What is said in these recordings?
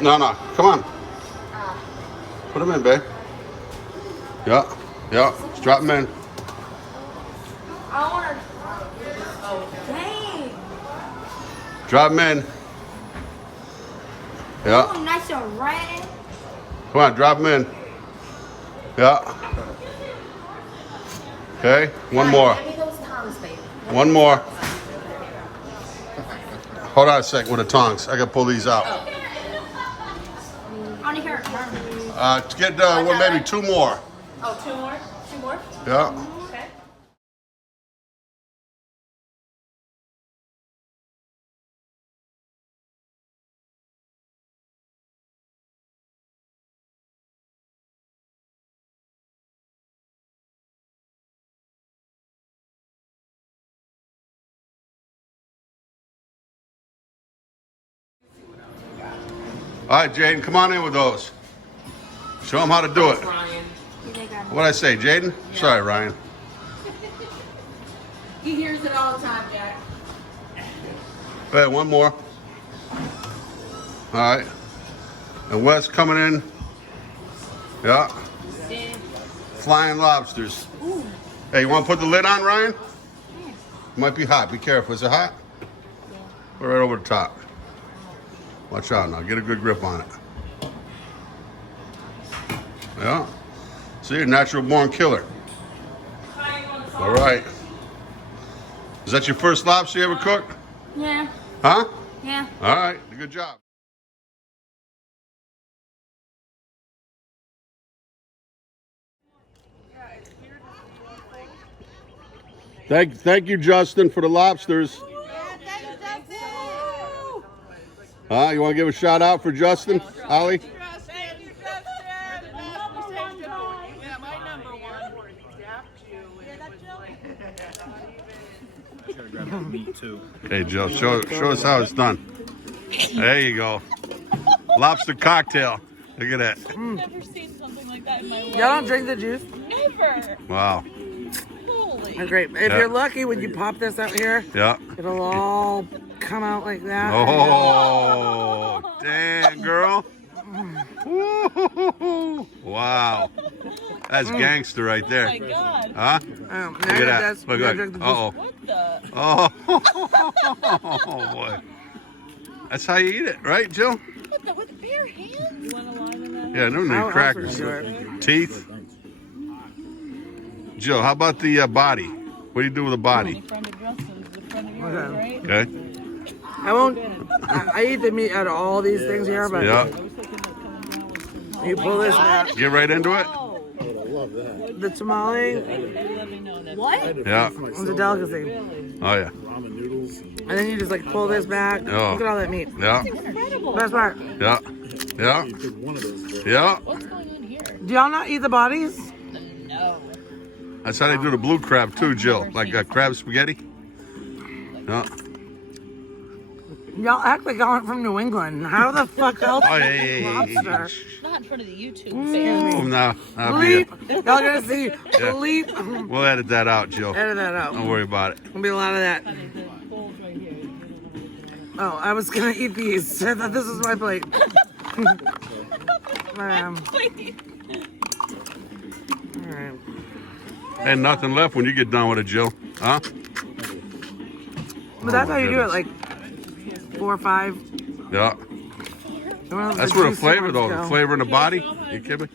No, no. Come on. Put them in, babe. Yeah. Yeah. Just drop them in. I want to. Oh, dang. Drop them in. Yeah. Oh, nice and red. Come on, drop them in. Yeah. Okay. One more. Give me those tongs, baby. One more. Hold on a second with the tongs. I gotta pull these out. I want to hear it turn. Get well, maybe two more. Oh, two more? Two more? Yeah. Okay. All right, Jaden, come on in with those. Show them how to do it. Ryan. What'd I say, Jaden? Yeah. Sorry, Ryan. He hears it all the time, Jack. Okay, one more. All right. And Wes coming in. Yeah. Flying lobsters. Ooh. Hey, you want to put the lid on, Ryan? Yeah. Might be hot. Be careful. Is it hot? Yeah. Put it right over the top. Watch out now. Get a good grip on it. Yeah. See, a natural born killer. All right. Is that your first lobster you ever cooked? Yeah. Huh? Yeah. All right. Good job. Thank you, Justin, for the lobsters. Huh? You want to give a shout out for Justin, Ollie? Thank you, Justin. Yeah, my number one. Me too. Hey, Joe, show us how it's done. There you go. Lobster cocktail. Look at that. I've never seen something like that in my life. Y'all don't drink the juice? Never. Wow. Holy. They're great. If Yeah. you're lucky, when you pop this out here, Yeah. it'll all come out like that. Oh, damn, girl. Woo-hoo-hoo-hoo. Wow. That's gangster right Oh my there. God. Huh? Look Look at that. Look at that. Uh-oh. What the? Oh, boy. That's how you eat it, right, Jill? What the? With bare hands? You want a line in that? Yeah, no How need else crackers. would you do Teeth. Jill, how about the body? What do you do with the body? The front of Justin's, the front of yours, Okay. right? Okay. I won't. I eat the meat out of all these things here, but Yeah. you pull this back. Get right into it. Oh. The tamale Let me know next. What? Yeah. is a delicacy, Oh, yeah. and then you just like pull this back. Oh. Look at all that meat. Yeah. Incredible. Best part. Yeah. Yeah. Yeah. What's going on here? Do y'all not eat the bodies? No. That's how they do the blue crab, too, Jill. Like crab spaghetti. Yeah. Y'all act like y'all aren't from New England. How the fuck else? Oh, hey. Lobster. Not in front of the YouTube Oh, fans. no. That'll be it. Bleep. Y'all gonna see. Bleep. We'll edit that out, Jill. Edit that out. Don't worry about it. Gonna be a lot of that. Oh, I was gonna eat these. I thought this was my plate. Alright. Ain't nothing left when you get done with it, Jill. Huh? But that's my how you goodness. do it, like 4 or 5. Yeah. That's where the flavor, though. The flavor in the body. You kidding me?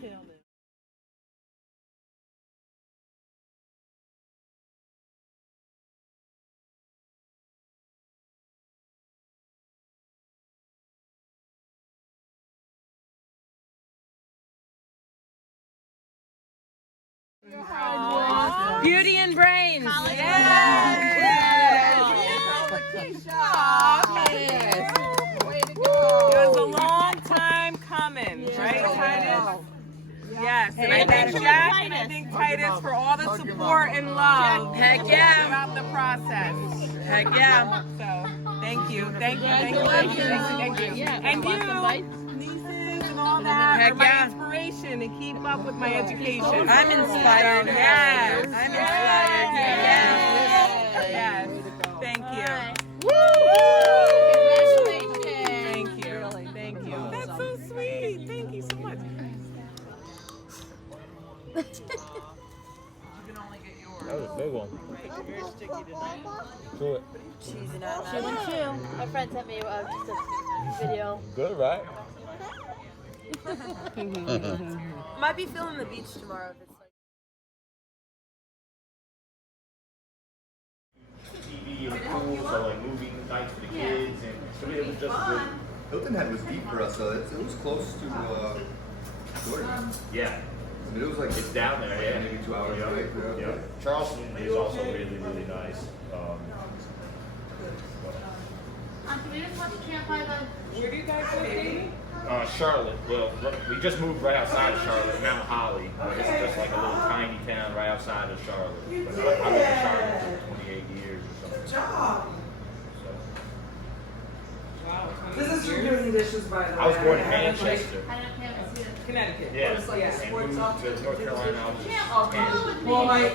Beauty and brains. It was a long time coming, right, Titus? Yes, and I thank Jack and I thank Titus for all the support and love. Heck yeah. Throughout the process. Heck yeah. So, thank you. Thank you. Thank you. Thank you. Thank you. And you, nieces and all that, are my inspiration to keep up with my education. I'm inspired. Yes. I'm inspired. Yes. Thank you. Thank you. Thank you. That's so Big one. Very sticky tonight. Do it. Chew and chew. My friend sent me just a video. Good, right? Might be filming the beach tomorrow. If it's like... TV and pool, so like movie nights for the kids, and so it was just a good. Hilton Head was deep for us, so it was close to Jordan. Yeah, I mean, it was like it's down there. Yeah, maybe 2 hours away. Yeah. Charleston is also really nice. Can we just watch Camp by the... Where do you guys live, Katie? Charlotte. Well, we just moved right outside of Charlotte, Mount Holly. It's just like a little tiny town right outside of Charlotte. But I lived in Charlotte for 28 years or something. Good job. Wow. This is for doing dishes, by the way. I was born in I had, like, Manchester. I don't can't see it. Connecticut. Yeah, It's like a and sports moved option. to North Carolina. I was Camp, 10. follow with me. Well, I was.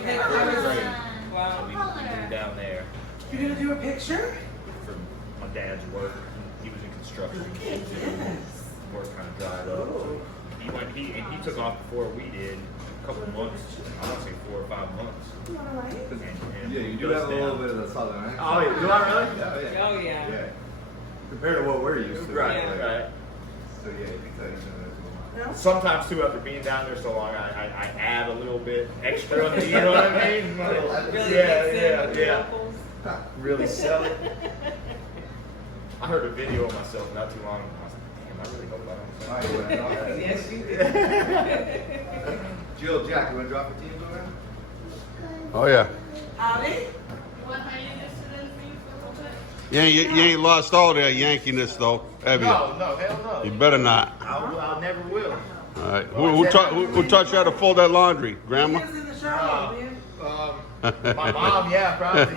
Wow. So we moved down there You're gonna do a picture? for my dad's work. He was in construction. Work kind of dried up. So he took off before we did. A couple of months. I want to say 4 or 5 months. And Yeah, you do goes have a little down. bit of the southern accent. Oh, yeah. Do I really? Yeah, Oh yeah. yeah. Compared to what we're used to. Right, Yeah. right. So yeah, you can tell each other. Sometimes too, after being down there so long, I add a little bit extra. You know what I mean? Really Yeah, mix in yeah, with the yeah. locals. Really sell it. I heard a video of myself not too long ago. I was like, damn, I really hope I don't. All right, you wanna Yes, you did. Jill, Jack, you want to drop your teams over? Oh yeah. Howdy? What, are you interested in me for a little bit? You ain't lost all that Yankiness though, have you? No, hell no. You better not. I never will. All right. Who taught you how to fold that laundry? Grandma? Kids in the shower, man. My mom, yeah, probably.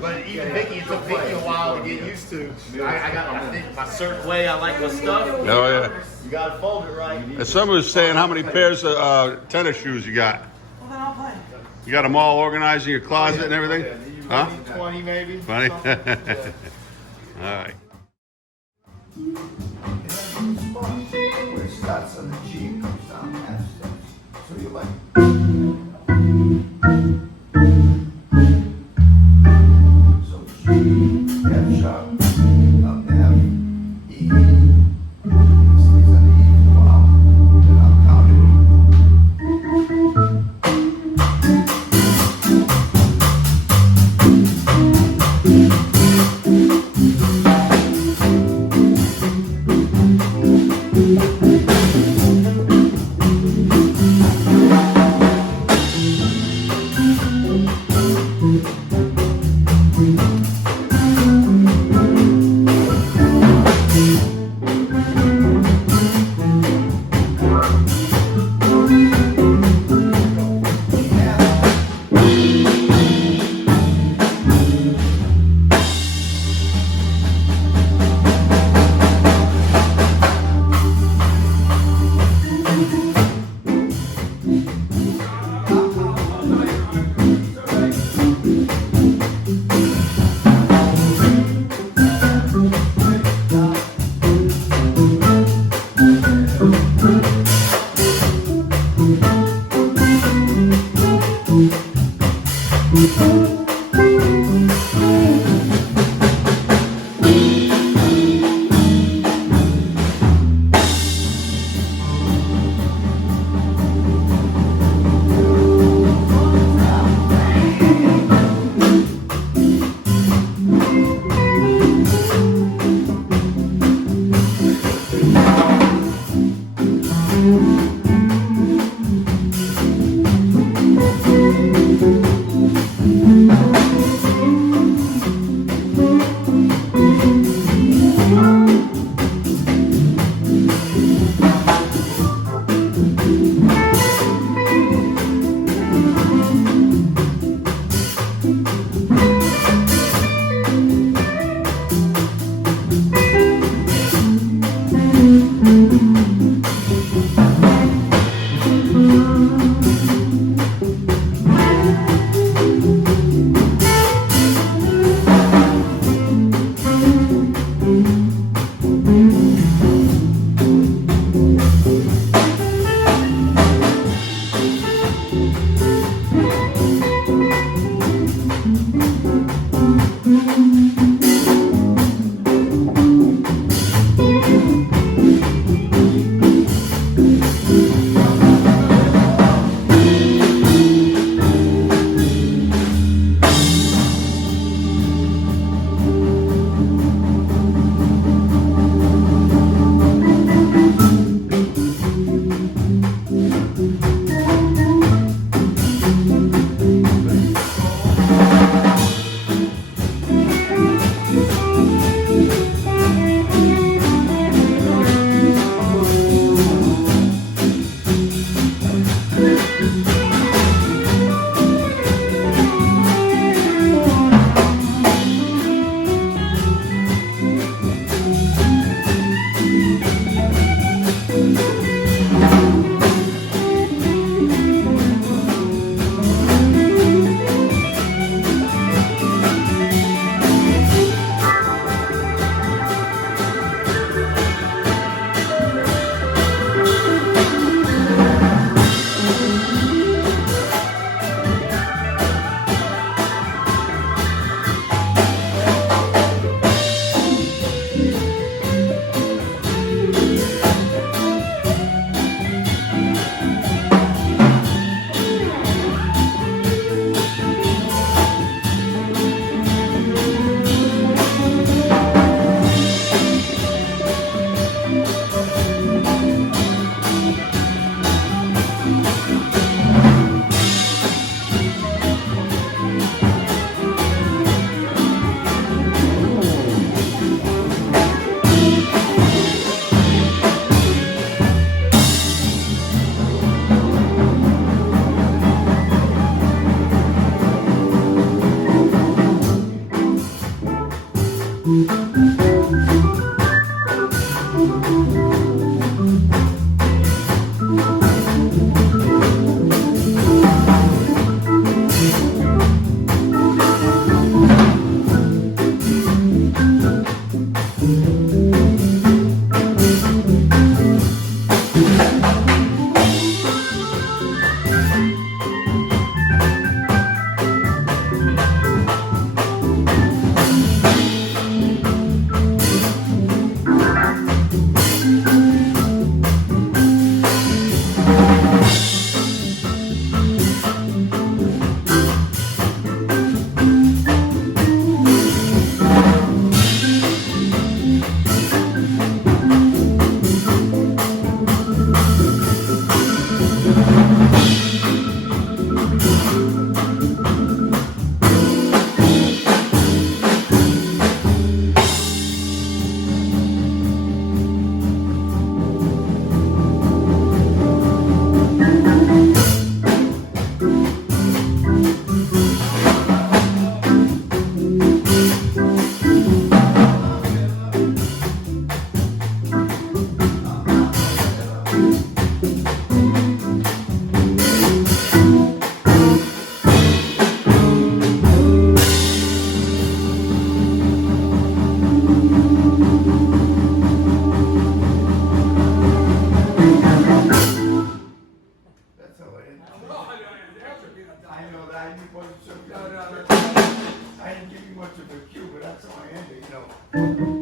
But even Vicky, it took Vicky a while to get used to. I got my certain way I like my stuff. Oh yeah. You gotta fold it right. And someone was saying how many pairs of tennis shoes you got. Well, then I'll play. You got them all organized in your closet and everything? Huh? 20 maybe. Funny. Something. All right. Where it starts on the G and comes down half steps. So you're like. So G, F sharp, up F, E. Stays on the E for a while. Then I'll count it. That's all it is. I know that I didn't want to, I didn't give you much of a cue, but that's how I ended, you know.